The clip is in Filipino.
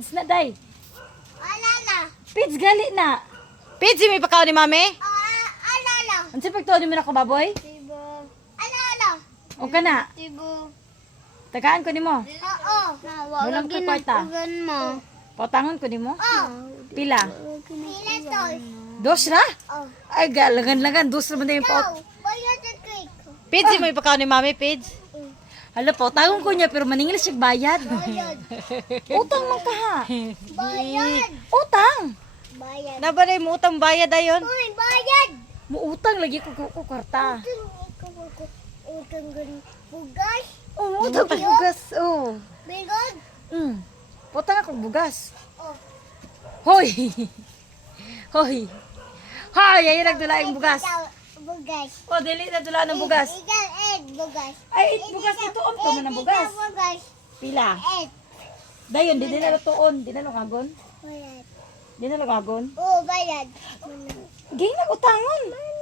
Pids na day. Alala. Pids gali na. Pidsi, may pakaw ni mami? Ah, alala. Ano sa pagtuon mo na ko baboy? Tibo. Alala. O ka na. Tibo. Tagaan ko nimo. Oo. Walang ka kwarta. mo. Pautangon ko nimo. Oh. Pila. Pila to. Dos ra? Oh. Ay, galangan-langan. Dos ra man din yung cake. Pidsi, may pakaw ni mami, Pids? Hala, pautangon ko niya pero maningil siya bayad. Bayad. Utang man ka ha. Bayad. Utang. Bayad. Nabalay mo utang bayad ayon. Uy, bayad. Muutang lagi ko ko, ko kwarta. Utang gan bugas. Oo, utang ko bugas. Oo. Bigod. Mm. Utang ako bugas. Oh. Hoy. Hoy. Hoy, ay nagdula yung bugas. Bugas. O, dili na dula ng bugas. Ikaw, Ed, bugas. Ay, it bugas ito. Om ko man ang bugas. Bugas. Pila. Ed. Dayon, di na natuon. Di na lugagon. Bayad. Di na lugagon. Oo, bayad. Mana. Gay na utangon. Bayad.